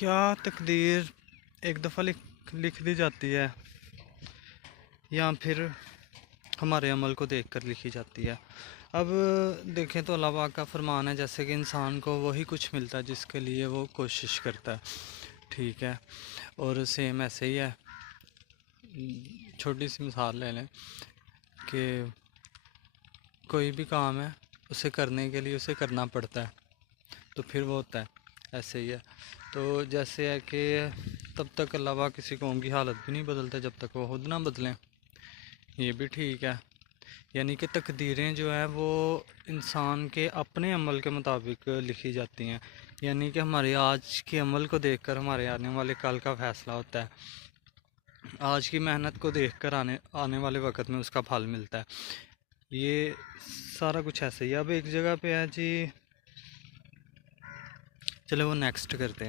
क्या तकदीर एक दफ़ा लिख लिख दी जाती है या फिर हमारे अमल को देखकर लिखी जाती है। अब देखें तो अल्लाह पाक का फरमान है, जैसे कि इंसान को वही कुछ मिलता है जिसके लिए वो कोशिश करता है, ठीक है। और सेम ऐसे ही है, छोटी सी मिसाल ले लें कि कोई भी काम है उसे करने के लिए उसे करना पड़ता है तो फिर वो होता है, ऐसे ही है। तो जैसे है कि तब तक अल्लाह पाक किसी कौम की हालत भी नहीं बदलता जब तक वो खुद ना बदलें, ये भी ठीक है। यानी कि तकदीरें जो है वो इंसान के अपने अमल के मुताबिक लिखी जाती हैं। यानी कि हमारे आज के अमल को देखकर हमारे आने वाले कल का फ़ैसला होता है। आज की मेहनत को देखकर आने आने वाले वक्त में उसका फल मिलता है। ये सारा कुछ ऐसे ही। अब एक जगह पे है जी, चलो वो नेक्स्ट करते हैं।